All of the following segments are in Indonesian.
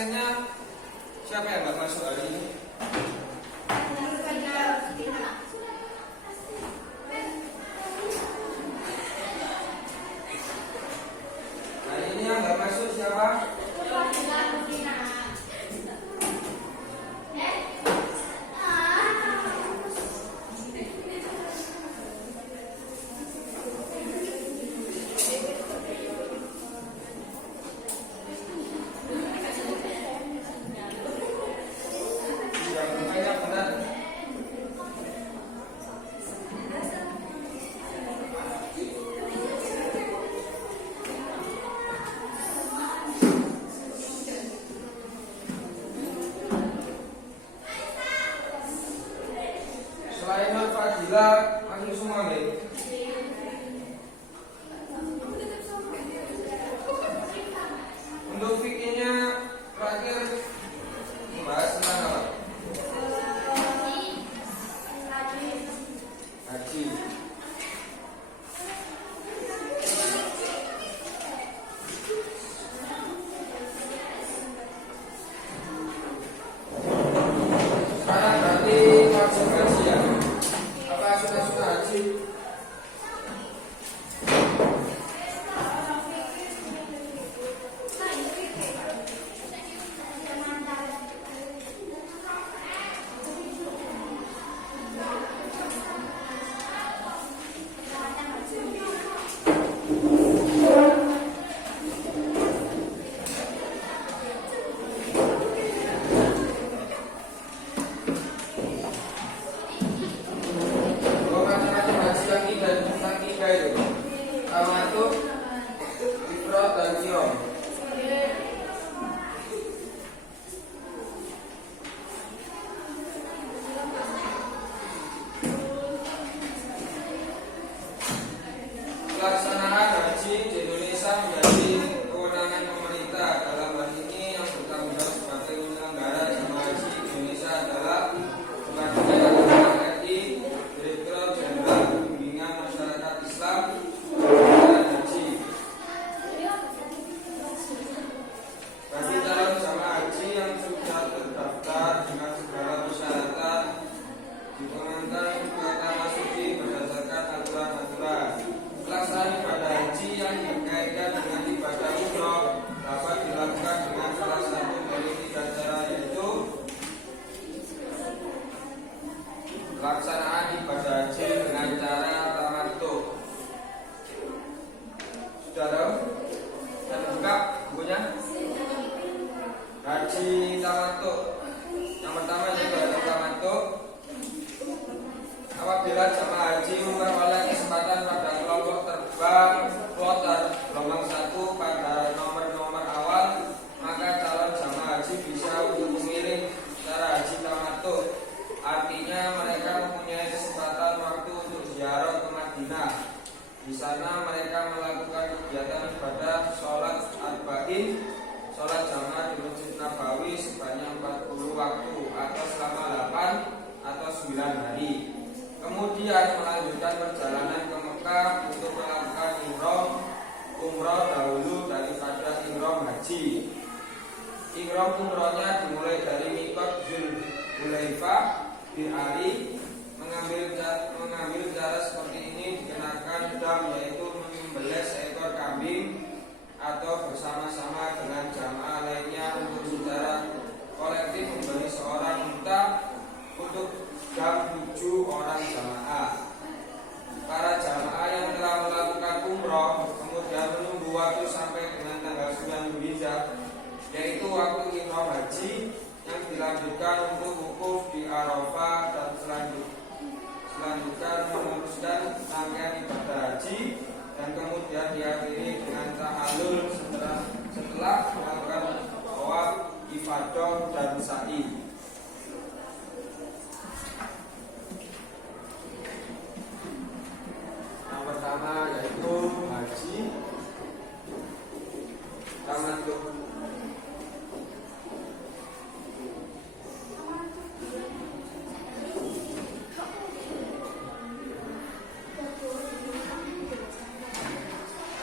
Absennya siapa yang nggak masuk hari ini? Hari ini yang nggak masuk siapa? Selain Fadila, masuk semua nih. Untuk fikirnya terakhir membahas tentang apa? Haji. Sekarang berarti wajib haji ya? Apa sudah haji? Kalau macam-macam haji yang tiga itu, tamattu, ifrad dan qiran. Pelaksanaan haji di Indonesia menjadi kewenangan pemerintah. Dalam hal ini yang bertanggung jawab sebagai penyelenggara jemaah haji Indonesia adalah Kementerian Agama RI, Direktorat Jenderal Bimbingan Masyarakat Islam dan Haji. Bagi calon jemaah haji yang sudah terdaftar dengan segala persyaratan dikenakan pertama suci berdasarkan aturan-aturan. Pelaksanaan ibadah haji yang berkaitan dengan ibadah umroh dapat dilakukan dengan salah satu dari tiga cara, yaitu pelaksanaan ibadah haji dengan cara tamattu. Sudah tahu? Dan buka bukunya. Haji tamattu. Yang pertama yaitu haji tamattu. Apabila jemaah haji memperoleh kesempatan pada kelompok terbang kloter gelombang 1 pada nomor-nomor awal, maka calon jemaah haji bisa untuk memilih cara haji tamattu. Artinya mereka mempunyai kesempatan waktu untuk ziarah ke Madinah. Di sana mereka melakukan kegiatan ibadah sholat arba'in, sholat jamaah di Masjid Nabawi sebanyak 40 waktu atau selama 8 atau 9 hari. Kemudian melanjutkan perjalanan ke Mekah untuk melakukan umroh dahulu daripada ihram haji. Ihram umrohnya dimulai dari mikot Dzulhulaifah bin Ali. Mengambil cara seperti ini dikenakan dam, yaitu menyembelih seekor kambing atau bersama-sama dengan jamaah lainnya untuk secara kolektif membeli seorang unta untuk dam 7 orang jamaah. Para jamaah yang telah melakukan umroh kemudian menunggu waktu sampai dengan tanggal 9 Dzulhijjah, yaitu waktu ihram haji, yang dilanjutkan untuk wukuf di Arafah dan selanjutnya meneruskan rangkaian ibadah haji, dan kemudian diakhiri dengan tahallul setelah melakukan tawaf, ifadah dan sa'i. Yang pertama yaitu haji tamattu.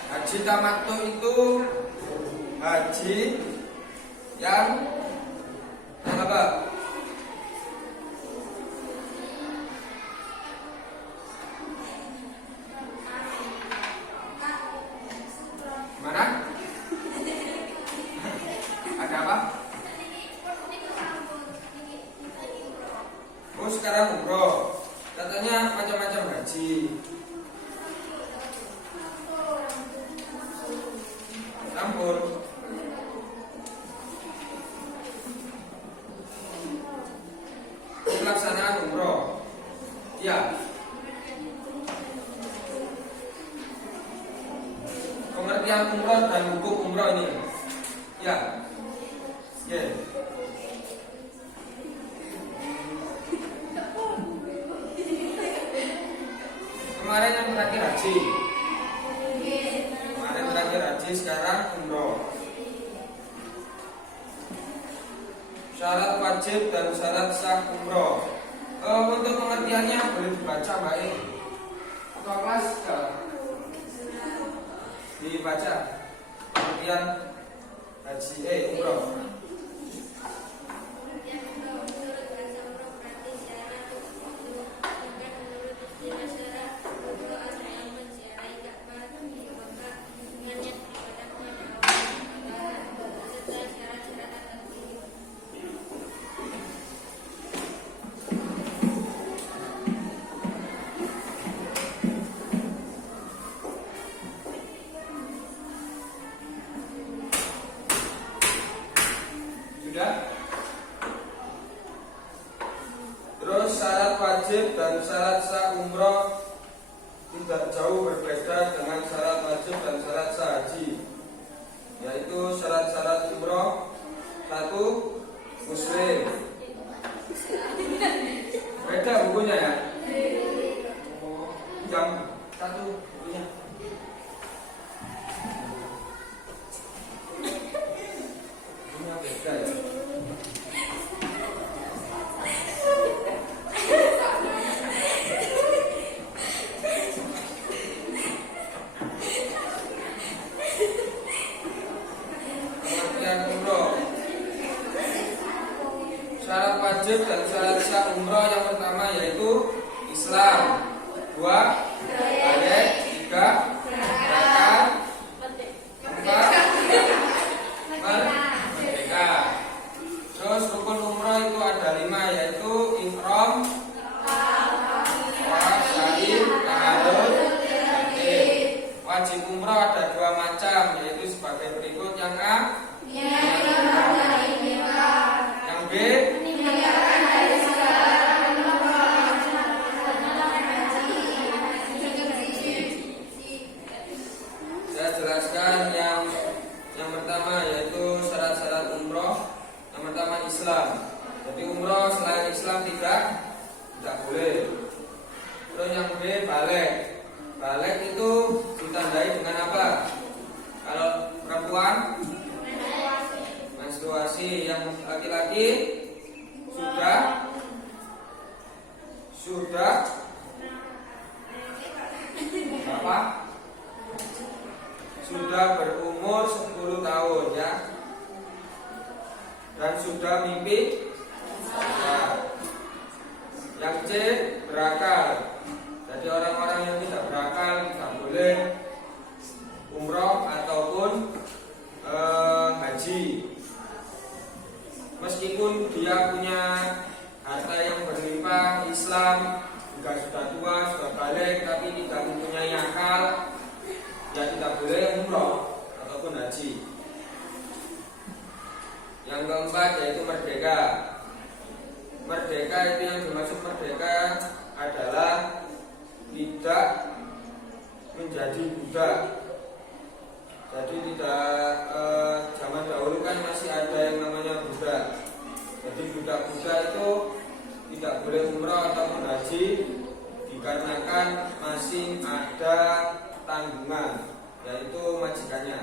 Haji tamattu itu haji yang apa? Mana? Ada apa? Oh, sekarang umroh. Katanya macam-macam haji. Campur. Pelaksanaan umroh. Ya. Pengertian umroh dan hukum umroh ini. Ya. Ya. Kemarin yang terakhir haji. Kemarin terakhir haji, sekarang umroh. Syarat wajib dan syarat sah umroh. Untuk pengertiannya boleh dibaca baik. Kelas dibaca pengertian haji umroh. Terus syarat wajib dan syarat sah umroh tidak jauh berbeda dengan syarat wajib dan syarat sah haji, yaitu syarat-syarat umroh: 1. Muslim. Beda bukunya ya? Jam 1 bukunya. Bukunya beda ya? Syarat wajib dan syarat sah umroh yang pertama yaitu Islam. 2. Balik. 3. Zakat. 4. Merdeka. Terus rukun umroh itu ada 5, yaitu ihram, tawaf, sa'i, tahallul, tahlil. Wajib umroh ada 2 macam, yaitu sebagai berikut. Yang A, yang B, saya jelaskan yang pertama yaitu syarat-syarat umroh. Yang pertama Islam. Jadi umroh selain Islam tidak boleh. Terus yang B, balik. Balik itu ditandai dengan apa? Kalau perempuan menstruasi, yang laki-laki sudah apa? Sudah berumur 10 tahun ya. Dan sudah mimpi ya. Yang C, berakal. Jadi orang-orang yang tidak berakal tidak boleh umroh ataupun haji. Meskipun dia punya harta yang berlimpah, Islam, juga sudah tua, sudah balik, tapi tidak mempunyai akal, ya tidak boleh umroh ataupun haji. Yang keempat yaitu merdeka. Merdeka itu yang dimaksud merdeka adalah tidak menjadi budak. Jadi tidak zaman dahulu kan masih ada yang namanya budak. Jadi budak-budak itu tidak boleh umrah ataupun haji dikarenakan masih ada tanggungan, yaitu majikannya.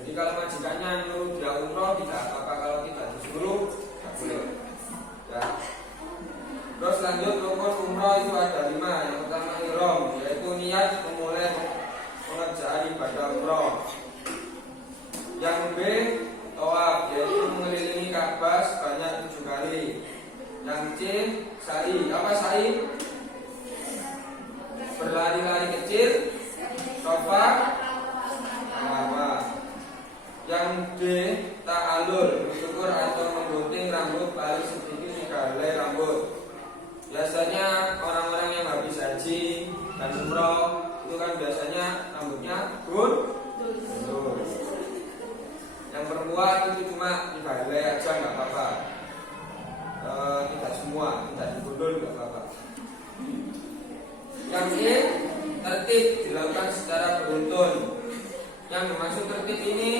Jadi kalau majikannya nyuruh dia umrah tidak apa-apa, kalau tidak disuruh tidak boleh. Ya. Terus lanjut, rukun umrah itu ada 5. Yang pertama ihram, yaitu niat memulai pengerjaan ibadah umrah. Yang B, tawaf, yaitu mengelilingi berlari-lari kecil, sofa, apa? Yang D, ta'alul, mencukur atau menggunting rambut paling sedikit 3 helai rambut. Biasanya orang-orang yang habis haji dan umroh itu kan biasanya rambutnya gundul. Yang perempuan itu cuma 3 helai aja nggak apa-apa. Tidak semua, tidak digundul nggak apa-apa. Yang E, tertib dilakukan secara beruntun. Yang dimaksud tertib ini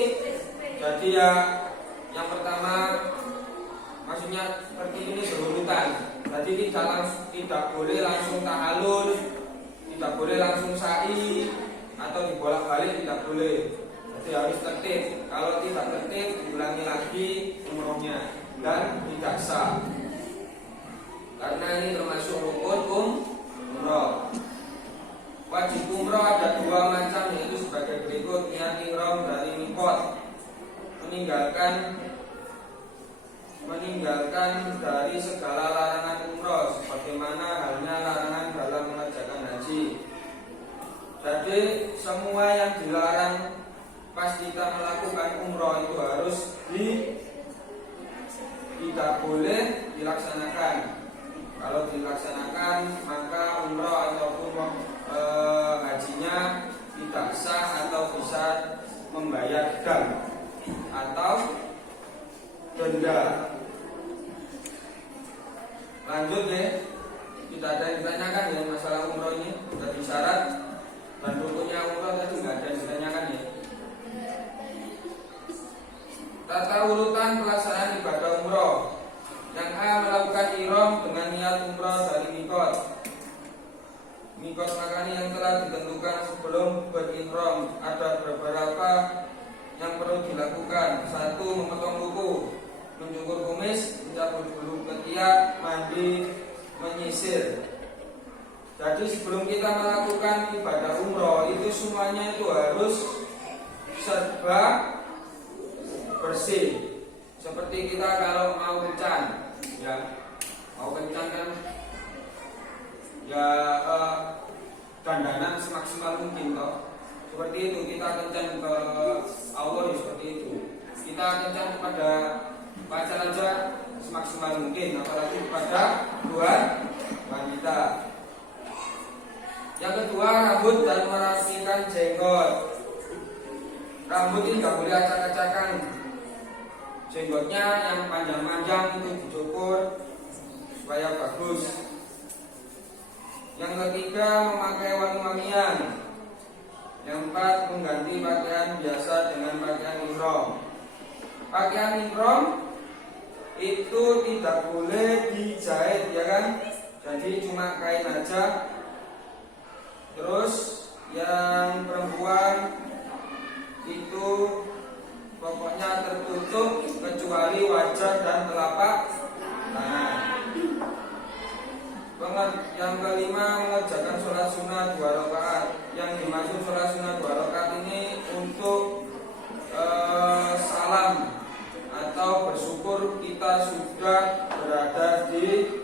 jadi ya yang pertama maksudnya seperti ini berurutan. Jadi tidak boleh langsung ta'alul, tidak boleh langsung sa'i atau dibolak-balik, tidak boleh. Jadi harus tertib. Kalau tidak tertib diulangi lagi umrohnya dan tidak sah. Karena ini termasuk rukun umroh. Wajib umroh ada 2 macam, yaitu sebagai berikut: niat ihram dari mikot, meninggalkan dari segala larangan umroh, sebagaimana halnya larangan dalam mengerjakan haji. Jadi semua yang dilarang pas kita melakukan umroh itu harus tidak boleh dilaksanakan. Kalau dilaksanakan maka umroh ataupun hajinya tidak sah atau bisa membayar dam atau denda. Lanjut ya, kita ada yang ditanyakan ya masalah umroh ini, dari syarat dan rukunnya umroh tadi nggak ada yang ditanyakan ya. Tata urutan pelaksanaan ibadah umroh. Yang A, melakukan ihram dengan niat umroh dari mikot. Mikot makani yang telah ditentukan sebelum berihram. Ada beberapa yang perlu dilakukan. 1, memotong kuku, mencukur kumis, mencabut bulu ketiak, mandi, menyisir. Jadi sebelum kita melakukan ibadah umroh itu semuanya itu harus serba bersih. Seperti kita kalau mau kencan, ya mau kencan kan, ya dandanan semaksimal mungkin toh. Seperti itu, kita kencan ke Allah ya seperti itu. Kita kencan kepada pacar aja semaksimal mungkin, apalagi kepada Tuhan wanita. Yang kedua, rambut dan merapikan jenggot. Rambut ini nggak boleh acak-acakan. Jenggotnya yang panjang-panjang itu dicukur supaya bagus. Yang ketiga, memakai wangi-wangian. Yang 4, mengganti pakaian biasa dengan pakaian ihram. Pakaian ihram itu tidak boleh dijahit, ya kan? Jadi cuma kain aja. Terus yang perempuan itu pokoknya tertutup kecuali wajah dan telapak tangan. Yang kelima, mengerjakan sholat sunnah 2 rakaat. Yang dimaksud sholat sunnah 2 rakaat ini untuk salam atau bersyukur kita sudah berada di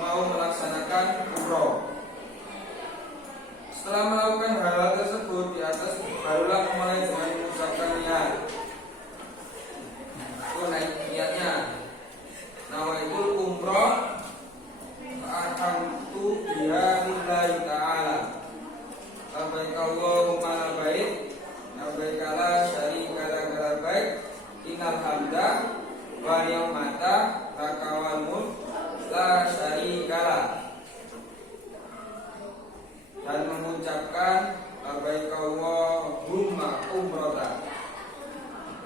mau melaksanakan umroh. Setelah melakukan hal tersebut di atas, barulah memulai dengan mengucapkan niat. Itu niatnya. Nawaitul umroh ahamtu biha lillahi ta'ala. Labbaik Allahumma labbaik, labbaik la syarika laka labbaik, innal hamda wa ni'mata laka wal mulk la syarika lak. Dan mengucapkan labbaik Allahumma umrata.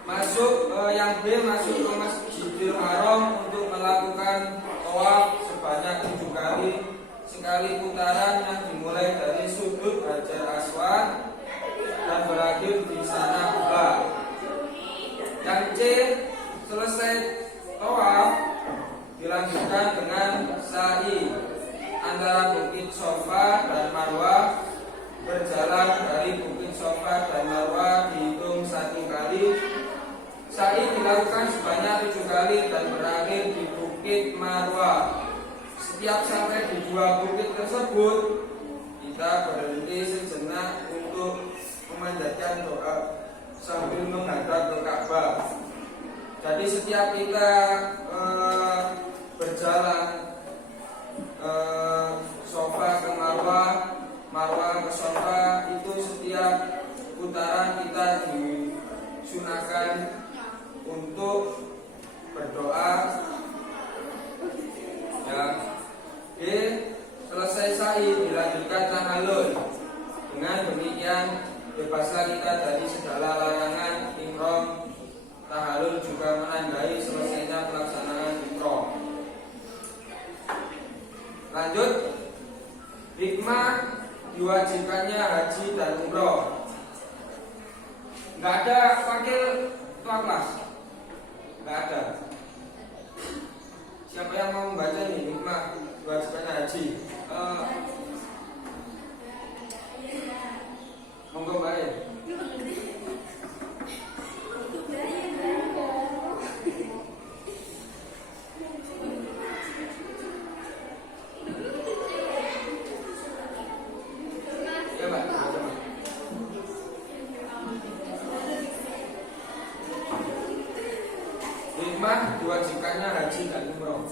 Masuk yang B, masuk ke Masjidil Haram untuk melakukan tawaf sebanyak 7 kali, sekali putaran yang dimulai dari sudut Hajar Aswad dan berakhir di sana pula. Yang C, selesai tawaf dilanjutkan dengan sa'i antara Bukit Sofa dan Marwah. Berjalan dari Bukit Sofa dan Marwah dihitung 1 kali. Sa'i dilakukan sebanyak 7 kali dan berakhir di Bukit Marwah. Setiap sampai di 2 bukit tersebut Marwah ke Safa itu setiap putaran kita disunahkan untuk berdoa. Ya. B. Selesai sa'i dilanjutkan tahallul. Dengan demikian bebaslah kita dari segala larangan ihram. Tahallul juga menandai selesainya pelaksanaan ihram. Lanjut, hikmah diwajibkannya haji dan umroh. Nggak ada wakil ketua kelas, nggak ada. Siapa yang mau membaca nih hikmah diwajibkannya haji? Monggo Mbak. Hikmah diwajibkannya haji dan umroh.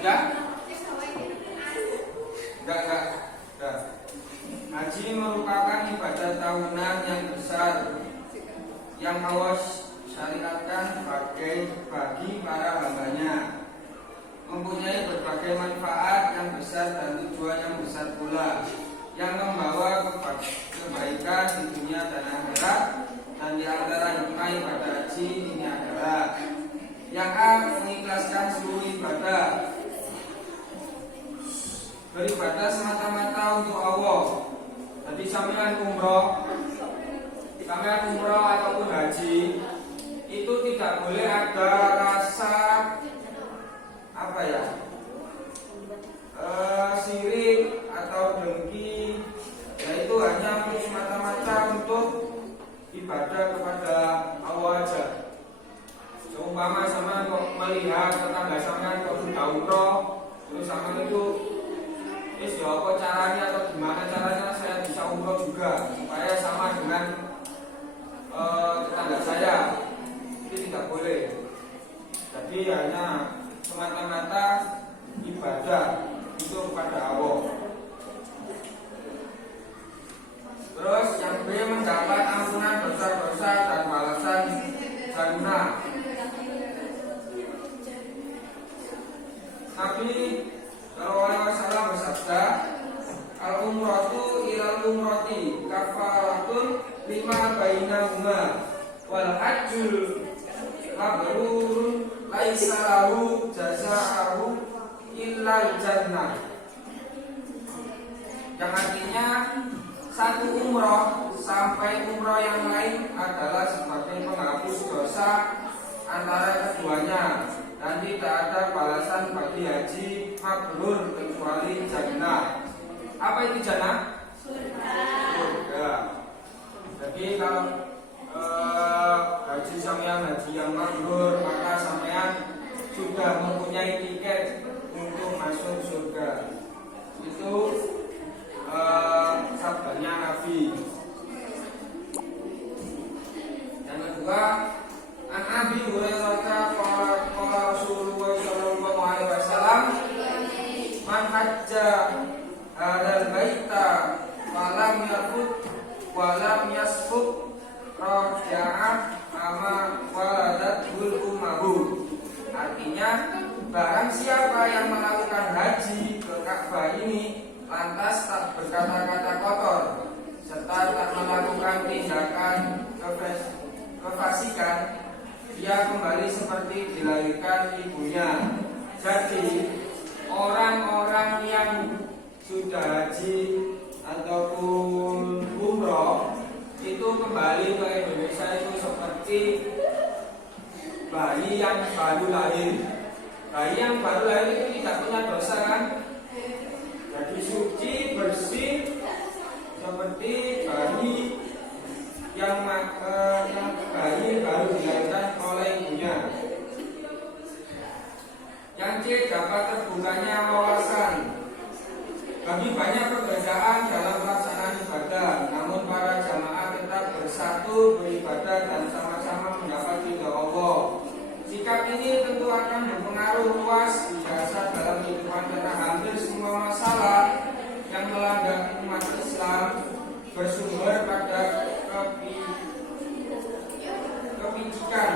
Enggak. Haji merupakan ibadah tahunan yang besar yang Allah syariatkan bagi para hambanya, mempunyai berbagai manfaat yang besar dan tujuan yang besar pula, yang membawa kebaikan di dunia dan akhirat. Dan di antara hikmah ibadah haji ini adalah yang A. Mengikhlaskan seluruh ibadah, beribadah semata-mata untuk Allah. Jadi sampean umroh ataupun haji itu tidak boleh ada rasa sirik atau dengki, yaitu hanya semata-mata untuk ibadah kepada Allah aja. Seumpama sama kok melihat tetangga sampean kok sudah umroh, terus sama itu ya apa caranya atau gimana caranya saya bisa umroh juga supaya sama dengan tetangga saya, itu tidak boleh. Jadi hanya semata-mata ibadah itu kepada Allah. Terus yang B. Mendapat ampunan dosa-dosa dan balasan jannah. Nabi SAW bersabda, al-umratu ilal umrati kafaratun lima bainahuma wal hajjul mabrurun laisa lahu jazaa'u illal jannah. Yang artinya satu umroh sampai umroh yang lain adalah sebagai penghapus dosa antara keduanya, dan tidak ada balasan bagi haji mabrur kecuali jannah. Apa itu jannah? Surga. Jadi kalau haji sampean haji yang mabrur, maka sampean sudah mempunyai tiket untuk masuk surga. Itu sabdanya Nabi. Yang kedua, an Abi Hurairah qala Rasulullah sallallahu alaihi wasallam, man hajja hadzal baita falam yarfud wa lam yasfuk raja'a ama waladatul ummahu. Artinya, barang siapa yang melakukan haji ke Ka'bah ini lantas tak berkata-kata kotor serta tak melakukan tindakan kefasikan, dia kembali seperti dilahirkan ibunya. Jadi orang-orang yang sudah haji ataupun umroh itu kembali ke Indonesia itu seperti bayi yang baru lahir. Bayi yang baru lahir itu tidak punya dosa kan? Jadi suci, bersih, seperti bayi yang baru dilahirkan oleh C. Dapat terbukanya wawasan. Bagi banyak perbedaan dalam pelaksanaan ibadah, namun para jamaah tetap bersatu beribadah dan sama-sama mendapat ridha Allah. Sikap ini tentu akan berpengaruh luas biasa dalam kehidupan karena hampir semua masalah yang melanda umat Islam bersumber pada kepicikan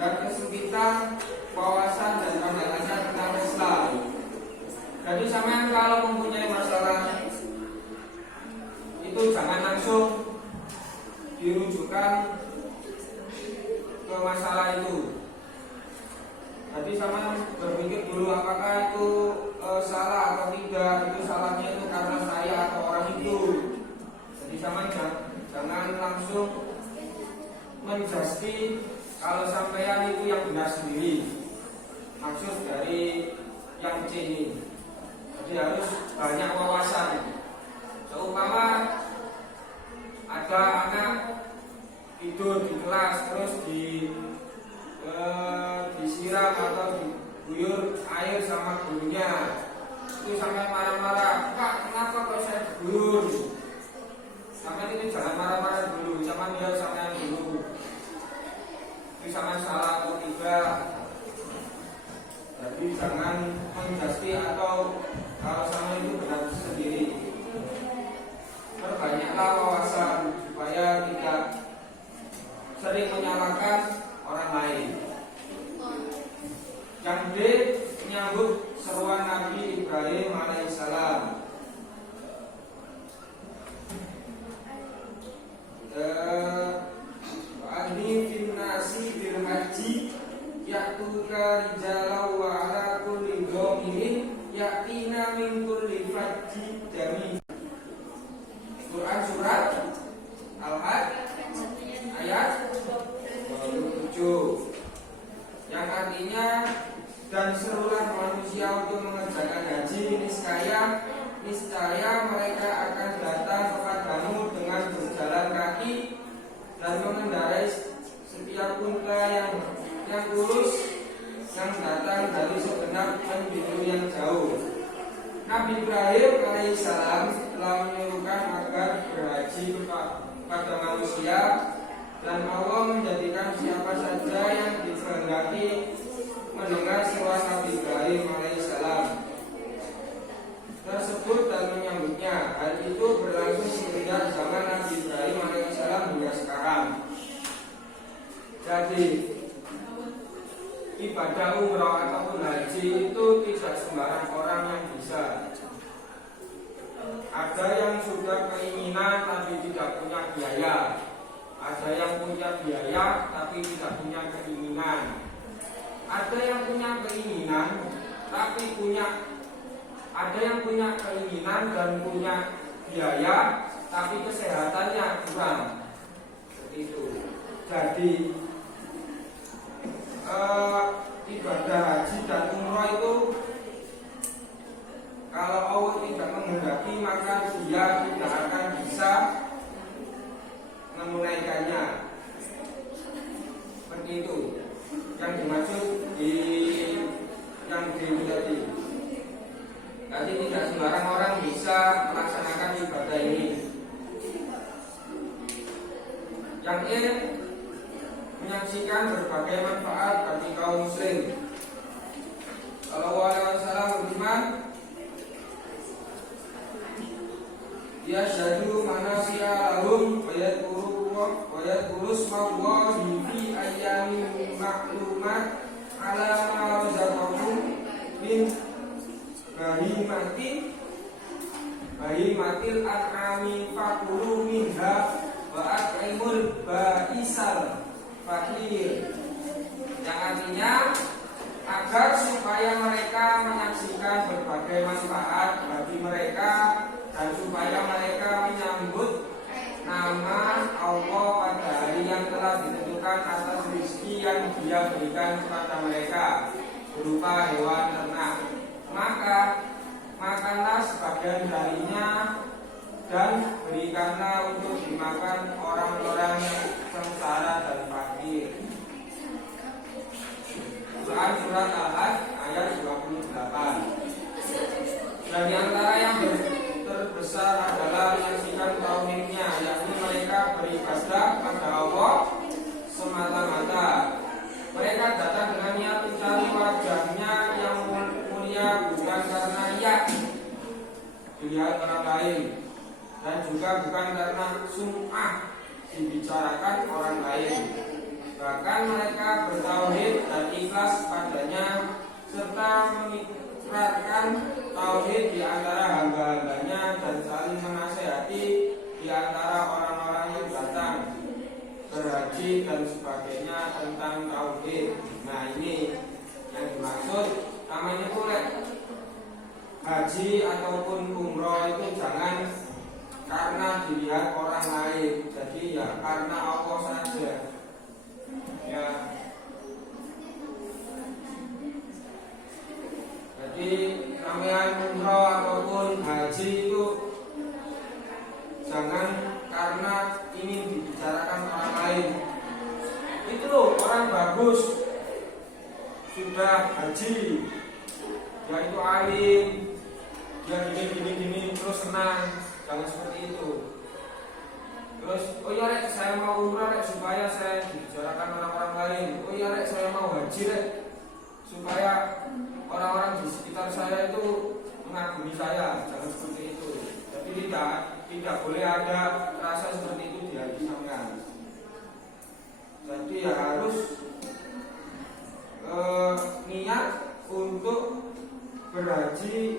dan kesempitan wawasan dan pandangannya tentang Islam. Jadi sampean kalau mempunyai masalah itu jangan langsung dirujukkan ke masalah itu. Jadi sampean berpikir dulu apakah itu salah atau tidak, itu salahnya itu karena saya atau orang itu. Jadi sampean jangan langsung menjasti kalau sampean itu yang benar sendiri. Maksud dari yang C ini. Jadi harus banyak wawasan. Seumpama ada anak tidur di kelas terus disiram atau diguyur air sama gurunya, itu sampai marah-marah, Pak kenapa kok saya diguyur? Sampai ini jangan marah-marah dulu, sama dia sampai dulu. Itu sama salah atau tidak. Jadi jangan menjasti atau kalau sama itu benar sendiri. Perbanyaklah wawasan supaya tidak sering menyalahkan orang lain. Yang D. Menyambut seruan Nabi Ibrahim alaihissalam. Wa'adni fin nasi bil haji ya'tuka rijalau wa ala kulli dhamirin ya'tina min kulli fajji jami. Quran surat Al-Hajj ayat 27 yang artinya, dan serulah manusia untuk mengerjakan haji, niscaya mereka akan datang kepadamu dengan berjalan kaki dan mengendarai setiap unta yang kurus yang datang dari segenap penjuru yang jauh. Nabi Ibrahim alaihissalam telah menyuruhkan agar berhaji kepada manusia, dan Allah menjadikan siapa saja yang dikehendaki mendengar seruan Nabi Ibrahim alaihissalam tersebut dan menyambutnya. Hal itu berlangsung sejak zaman Nabi Ibrahim alaihissalam hingga sekarang. Jadi ibadah umrah ataupun haji itu tidak sembarang orang yang bisa. Ada yang sudah keinginan tapi tidak punya biaya. Ada yang punya biaya tapi tidak punya keinginan. Ada yang punya keinginan tapi ada yang punya keinginan dan punya biaya tapi kesehatannya kurang. Seperti itu. Jadi ibadah haji dan umrah itu kalau Allah tidak menghendaki maka dia tidak akan bisa menunaikannya. Seperti itu yang dimaksud di yang tadi. Jadi tidak sembarang orang bisa melaksanakan ibadah ini. Yang E, menyaksikan berbagai manfaat bagi kaum muslim. Sallallahu alaihi wasallam berfirman, ya syadu manasya lahum wa yadhkuru ismallahi fi ayyamin ma'lumat ala ma razaqahum min bahimatil an'ami fakulu minha wa at'imul ba'isal fakir. Yang artinya agar supaya mereka menyaksikan berbagai manfaat bagi mereka dan supaya mereka menyambut nama Allah pada hari yang telah ditentukan atas rezeki yang Dia berikan kepada mereka berupa hewan ternak. Maka makanlah sebagian darinya dan berikanlah untuk dimakan orang-orang yang sengsara dan fakir. Quran surat Al-Hajj ayat 20. juga bukan karena sum'ah dibicarakan orang lain. Bahkan mereka bertauhid dan ikhlas padanya serta mengikrarkan tauhid di antara hamba-hambanya dan saling menasehati di antara orang-orang yang datang berhaji dan sebagainya tentang tauhid. Nah, ini yang dimaksud namanya boleh haji ataupun umroh itu jangan karena dilihat orang lain, jadi ya karena Allah saja. Ya, jadi namanya umroh ataupun haji itu jangan karena ingin dibicarakan orang lain. Itu loh orang bagus sudah haji, ya itu alim, ya gini terus senang, jangan seperti itu. Terus oh ya rek saya mau umrah rek supaya saya dibicarakan orang-orang lain. Oh ya rek saya mau haji rek supaya orang-orang di sekitar saya itu mengagumi saya, jangan seperti itu. Tapi tidak boleh ada rasa seperti itu di hati sampean. Jadi ya harus niat untuk berhaji,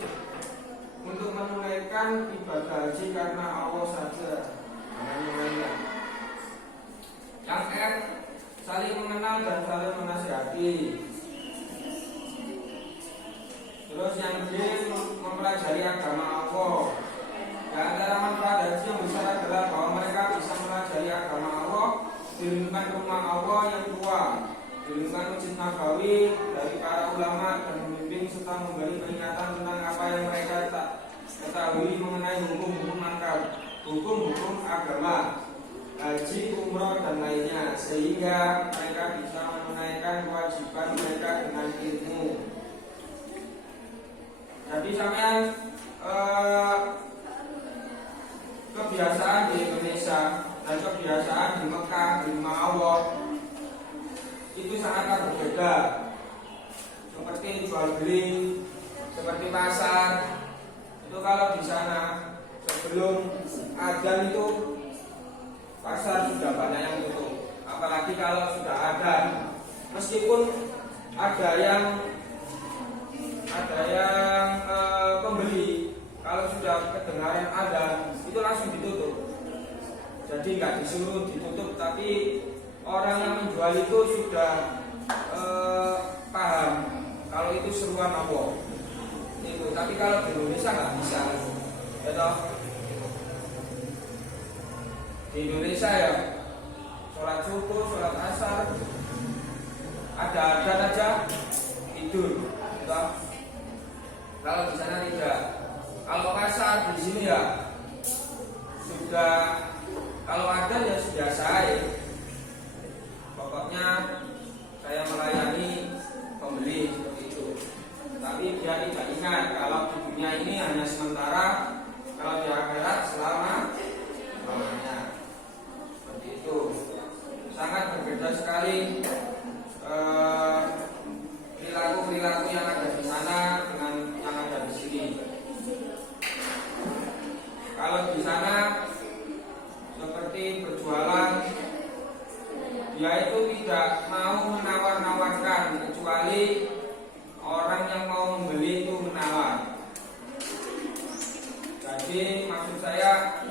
untuk menunaikan ibadah haji karena Allah saja, jangan yang lainnya. Yang F, saling mengenal dan saling menasihati. Terus yang D, mempelajari agama Allah. Di antara manfaat haji yang besar adalah bahwa mereka bisa mempelajari agama Allah di lingkungan rumah Allah yang tua, di lingkungan Masjid Nabawi dari para ulama dan membimbing serta memberi peringatan tentang apa yang mereka tak ketahui mengenai hukum-hukum agama, haji, umroh dan lainnya, sehingga mereka bisa menunaikan kewajiban mereka dengan ilmu. Jadi sampean kebiasaan di Indonesia dan kebiasaan di Mekah, di rumah Allah itu sangat berbeda. Seperti jual beli, seperti pasar. Itu kalau di sana sebelum adzan itu pasar sudah banyak yang tutup. Apalagi kalau sudah adzan, meskipun ada yang pembeli, kalau sudah kedengaran adzan itu langsung ditutup. Jadi nggak disuruh ditutup, tapi orang yang menjual itu sudah paham kalau itu seruan Allah. Itu. Tapi kalau di Indonesia nggak bisa, ya. Di Indonesia ya sholat subuh, sholat asar, ada adzan aja tidur, ya. Kalau di sana tidak. Kalau pasar di sini ya sudah, kalau ada ya sudah saya. Pokoknya saya melayani pembeli seperti itu. Tapi dia tidak ingat kalau di dunia ini hanya sementara, kalau di akhirat selamanya. Seperti itu. Sangat berbeda sekali perilaku yang ada di sana dengan yang ada di sini. Kalau di sana seperti berjualan, dia itu tidak mau menawar-nawarkan kecuali orang yang mau membeli itu menawar. Jadi maksud saya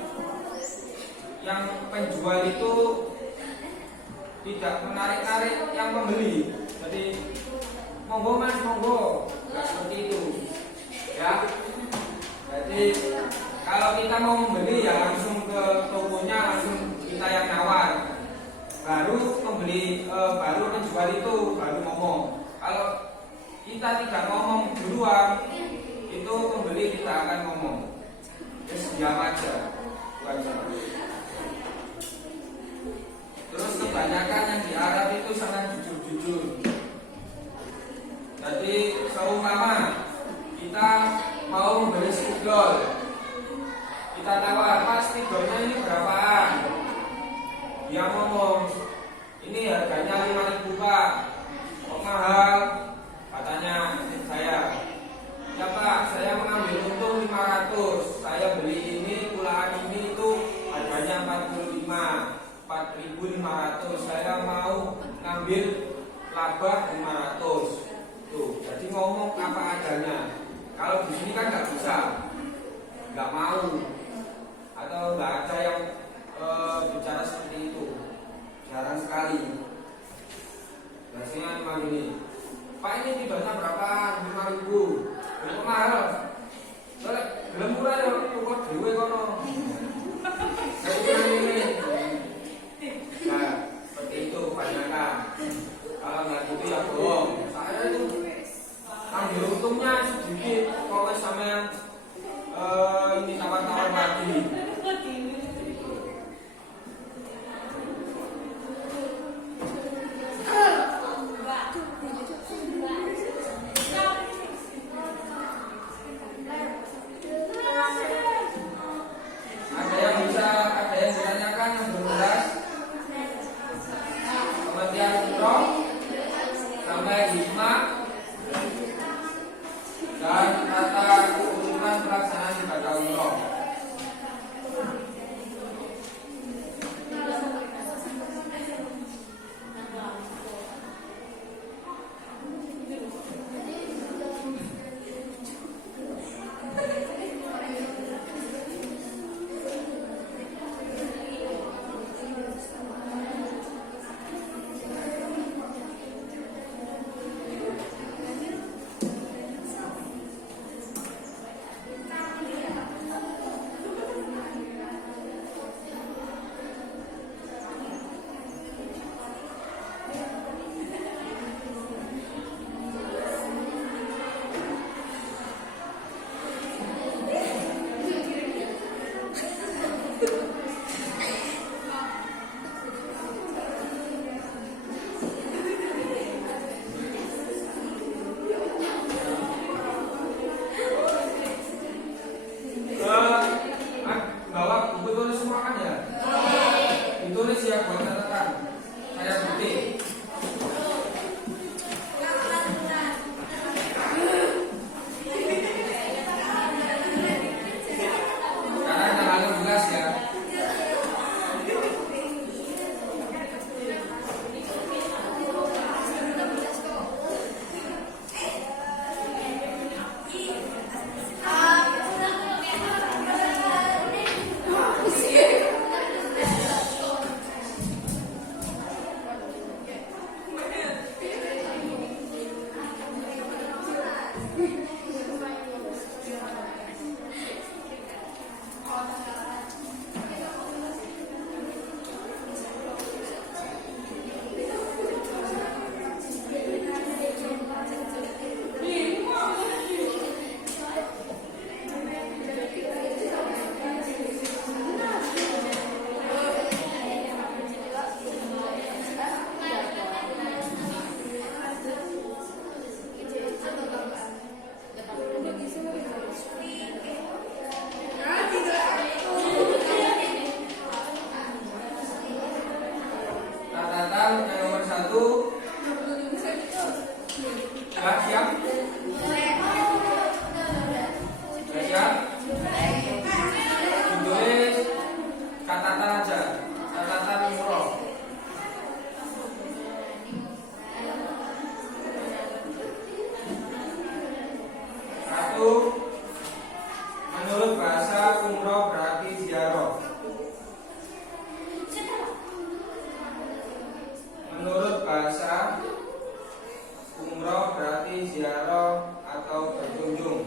yang penjual itu tidak menarik-narik yang membeli. Jadi monggo mas, monggo, nggak seperti itu, ya. Jadi kalau kita mau membeli ya langsung ke tokonya, langsung kita yang nawar. Baru pembeli, baru penjual itu baru ngomong. Kalau kita tidak ngomong duluan, itu pembeli tidak akan ngomong. Terus diam aja, wajar. Terus kebanyakan yang di Arab itu sangat jujur-jujur. Jadi seumpama kita mau membeli spidol, kita tawar, mas spidolnya ini berapaan? Dia ngomong, ini harganya 5.000 pak. Kok mahal? Katanya saya. Ya pak, saya mengambil untung 500. Saya beli ini, pulaan ini itu laba 500. Tuh, jadi ngomong apa adanya. Kalau di sini kan nggak bisa, nggak mau, atau nggak ada yang bicara seperti itu, jarang sekali. Biasanya cuma gini, Pak ini tidaknya berapa? 5.000. Kok mahal? Soalnya belum murah ya, kok dewe kono. Saya bilang ini. Nah, seperti itu kebanyakan. Kalau nggak gitu ya bohong. Saya itu ambil untungnya sedikit. Kalau sama yang ini tawar-tawar lagi. Dan tata urutan pelaksanaan ibadah umroh. Bawa buku tulis semua kan ya? Ditulis ya buat catatan. Saya bukti. Sekarang tanggal 16 ya. Menurut bahasa umroh berarti ziarah. Menurut bahasa umroh berarti ziarah atau berkunjung.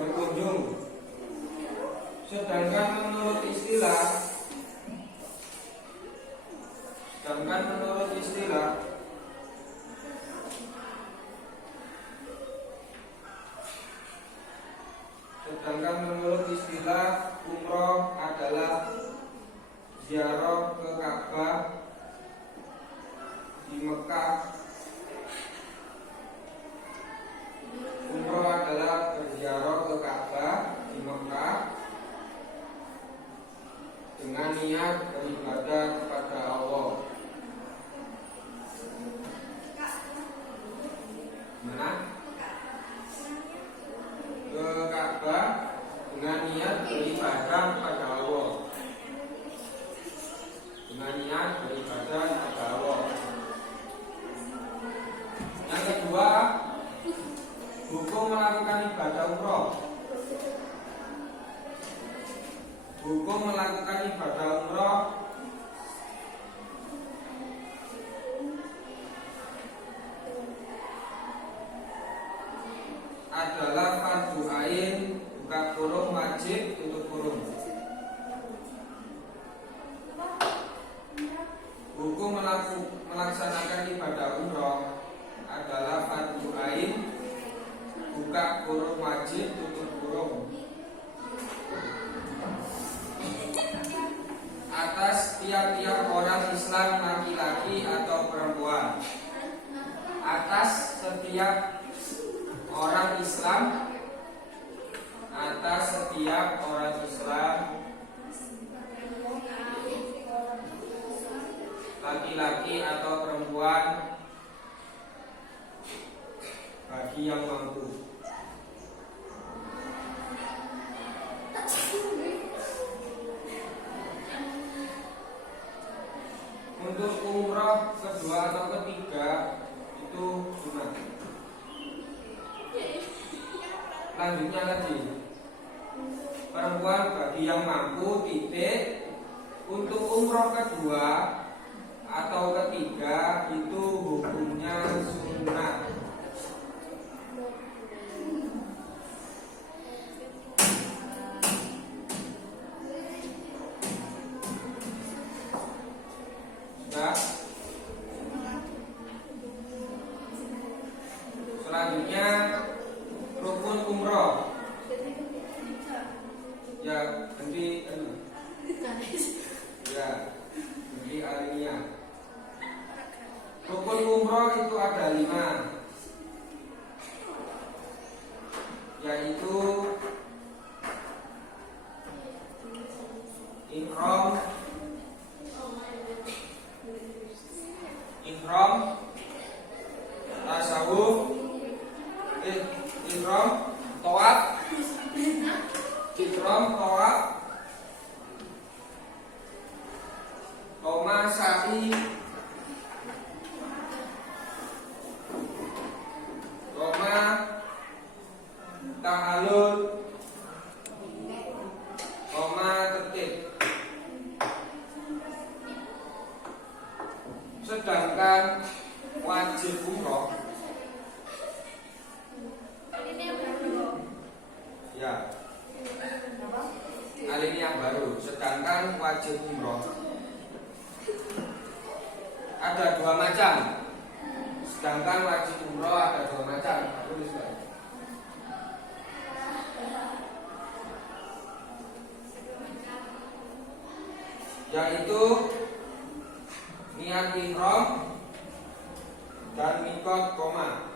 Berkunjung. Sedangkan menurut istilah umroh adalah ziarah ke Ka'bah di Mekah. Umroh adalah berziarah ke Ka'bah di Mekah dengan niat beribadah kepada Allah. Mana? ibadah umroh. Hukum melakukan ibadah umroh adalah fardu ain, buka kurung, wajib, tutup kurung. Hukum melaksanakan ibadah umroh adalah fardu ain, buka kurung, wajib, tutup kurung, atas tiap-tiap orang Islam laki-laki atau perempuan. Atas setiap orang Islam, atas setiap orang Islam laki-laki atau perempuan bagi yang mampu. Untuk umroh kedua atau ketiga itu sunat. Lanjutnya lagi, perempuan bagi yang mampu titik. Untuk umroh kedua atau ketiga itu hukumnya sunat. Selanjutnya rukun umroh. Ya, ganti ya, ganti alinea. Rukun umroh itu ada 5, yaitu ihram, tasawuf, ihram, tawaf, sa'i, tahallul, tertib. Sedangkan wajib umroh ya, alinea baru. Sedangkan wajib umroh ada 2 macam. Sedangkan wajib umroh ada 2 macam. Tulis baik. Yaitu niat ihram dan mikot koma.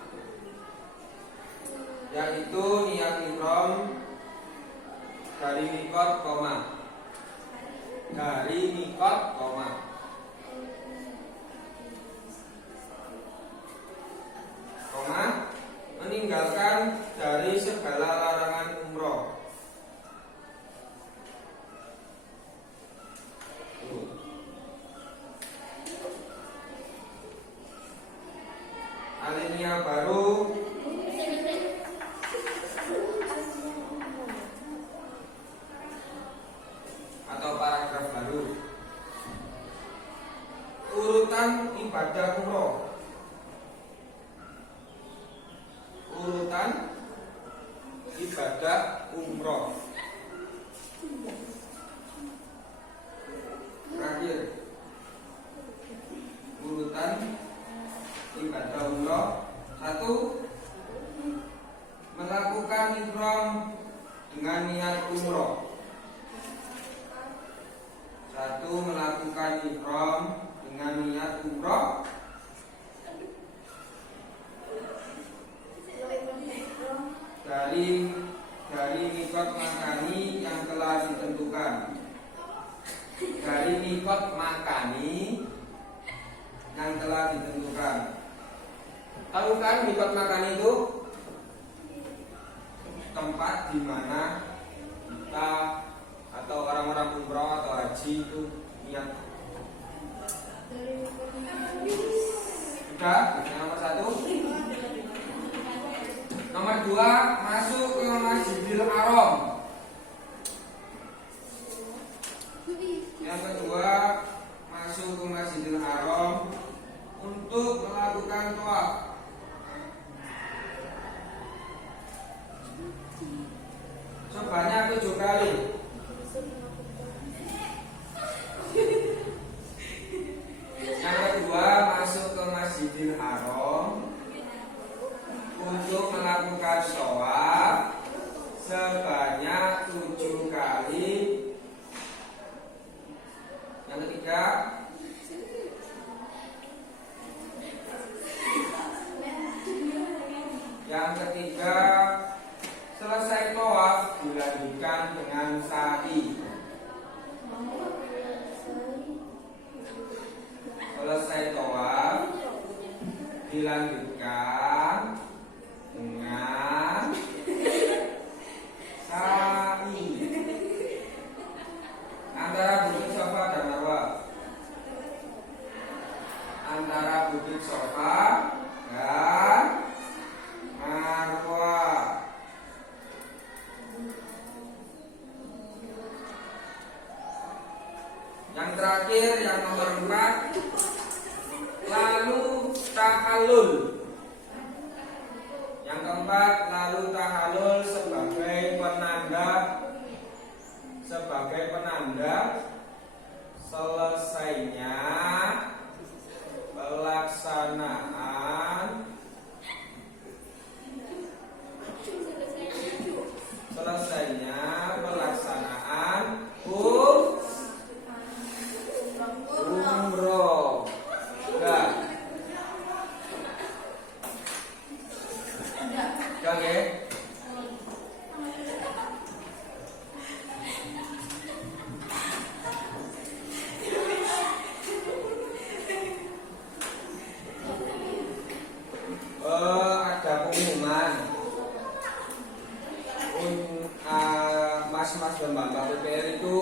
Yaitu niat ihram dari mikot koma. Meninggalkan dari segala larangan umroh. Alinea baru atau paragraf baru. Urutan ibadah umroh. Terakhir, urutan ibadah umroh. 1. Melakukan ihram dengan niat umroh. 1. Melakukan ihram dengan niat umroh. Dari mikot makani yang telah ditentukan. Dari mikot makani yang telah ditentukan. Tahu kan mikot makani itu tempat di mana kita atau orang-orang umroh atau haji itu niat. Sudah, yang nomor 1. Nomor 2, masuk ke Masjidil Haram. Yang kedua, masuk ke Masjidil Haram untuk melakukan tawaf. Sebanyak 7 kali. Yang kedua, masuk ke Masjidil Haram untuk melakukan tawaf sebanyak 7 kali. Yang ketiga, selesai tawaf dilanjutkan dengan sa'i. Selesai tawaf dilanjutkan dengan sa'i antara Bukit Safa dan Marwah. Antara Bukit Safa dan Marwah. Yang terakhir, yang nomor 4, lalu tahallul. Yang keempat, lalu tahallul sebagai penanda selesainya pelaksanaan umroh. Oke. Ada pengumuman Mas-mas dan Mbak PPR itu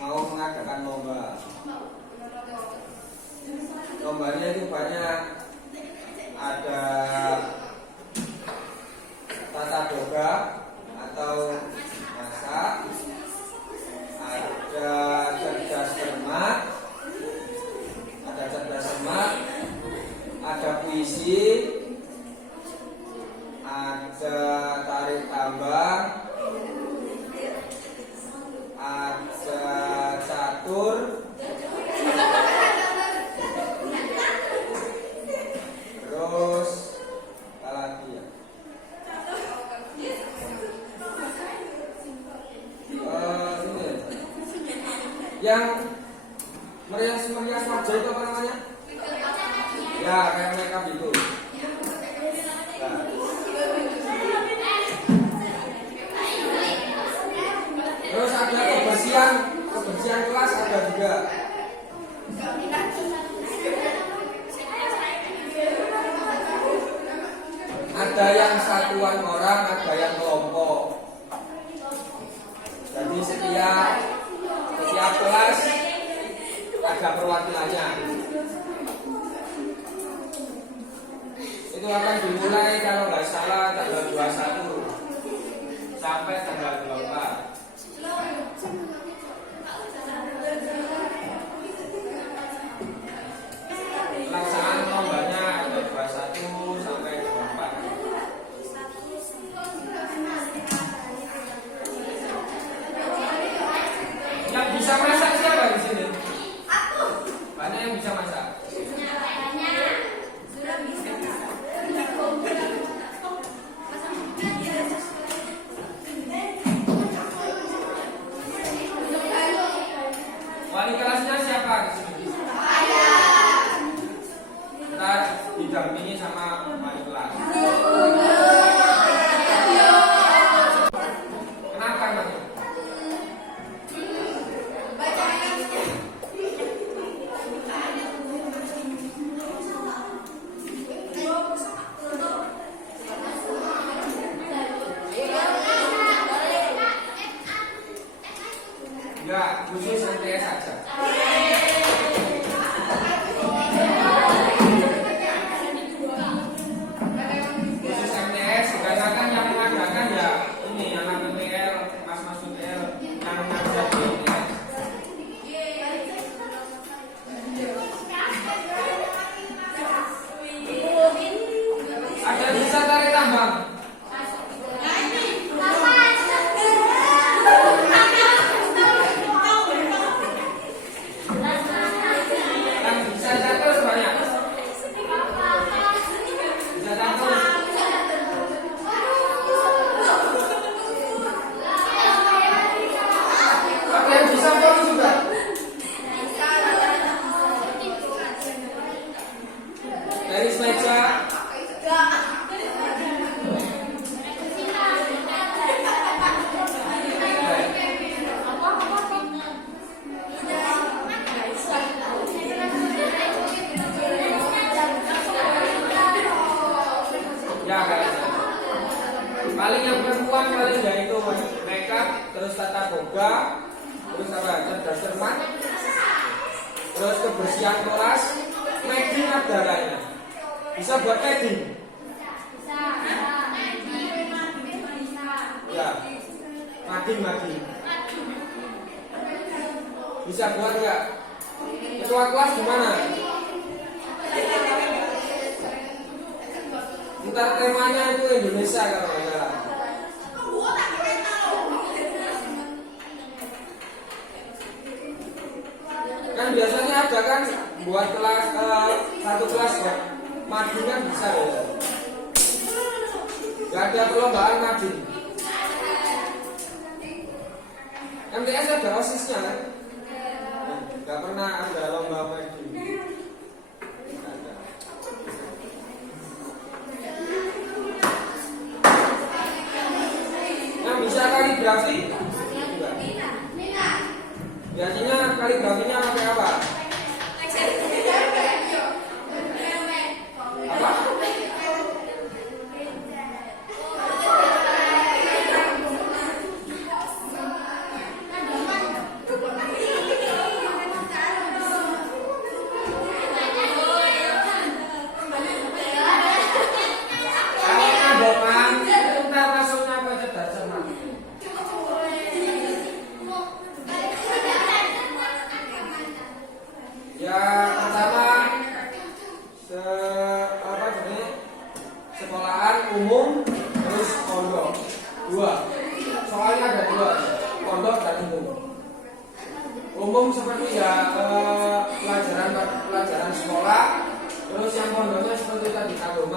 mau mengadakan lomba. Lombanya itu banyak. Ada tata boga atau masak, ada cerdas cermat, ada puisi, ada tarik tambang, ada catur, terus apa lagi ya? Yang merias wajah itu apa namanya? Ya, kayak makeup itu. Nah. Terus ada kebersihan kelas ada juga. Ada yang satuan orang, ada yang kelompok. Jadi setiap kelas ada perwakilannya. Itu akan dimulai kalau nggak salah tanggal 21 sampai tanggal 24. Pelaksanaan lombanya ada 21 sampai 24. Yang bisa masak siapa di sini? Aku. Banyak yang bisa masak. Wali kelasnya siapa di sini? Ntar didampingi sama wali kelas. Kenapa emangnya? Ya, khusus MTS saja. Khusus MTS Perempuan paling nggak itu makeup, terus tata boga, terus apa? Cerdas cermat, terus kebersihan kelas, Mading agaranya. Bisa buat Mading? Ya, Mading. Bisa buat nggak? Ketua kelas gimana? Ntar temanya itu Indonesia kalau nggak salah. Kan biasanya ada kan buat kelas satu kelas buat Mading kan bisa ya. Gak ada perlombaan Mading. MTS ada OSIS-nya kan? Gak pernah ada lomba Mading. Yang bisa kaligrafi? Biasanya kaligrafinya pakai apa? Apa? Ya pertama sekolahan umum terus pondok dua, soalnya ada dua, pondok dan umum. Umum seperti ya pelajaran sekolah, terus yang pondoknya seperti tadi kagum,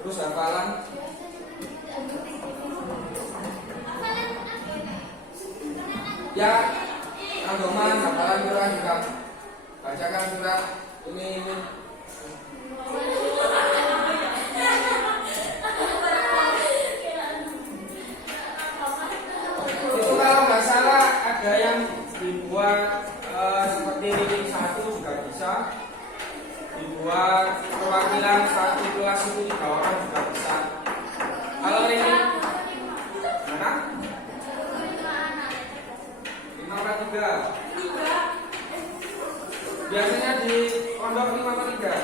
terus hafalan. Ya kagum, hafalan Quran juga, bacakan surat ini. Itu kalau nggak salah ada yang dibuat seperti ranking 1 juga bisa, dibuat perwakilan satu kelas itu 3 orang juga bisa. Kalau ini mana? 5/3. Biasanya di pondok 5/3.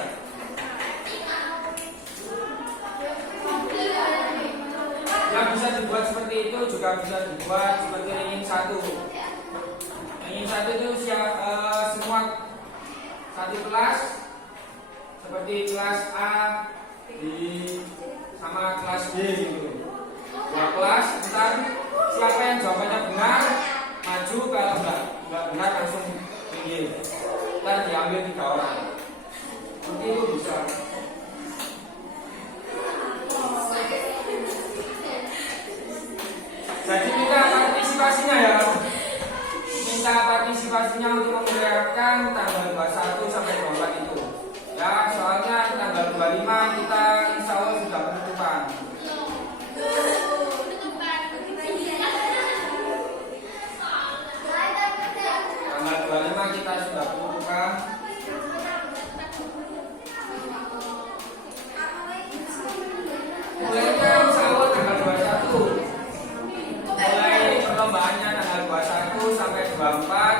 Yang bisa dibuat seperti itu juga bisa dibuat seperti ranking 1. Ranking 1 itu semua satu kelas, seperti kelas A sama kelas B gitu. 2 kelas, ntar siapa yang jawabannya benar maju, kalau nggak benar langsung pinggir. Ntar diambil 3 orang. Seperti itu bisa. Jadi minta partisipasinya ya. Minta partisipasinya untuk memeriahkan tanggal 21 sampai 24 itu. Ya, soalnya tanggal 25 kita insya Allah sudah penutupan. Tanggal 25 kita sudah penutupan. Mulainya insya Allah tanggal 21. Mulai perlombaannya tanggal 21 sampai 24.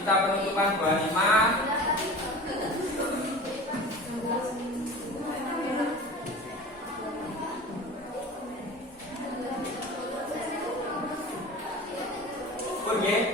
Kita penutupan 25. Oke.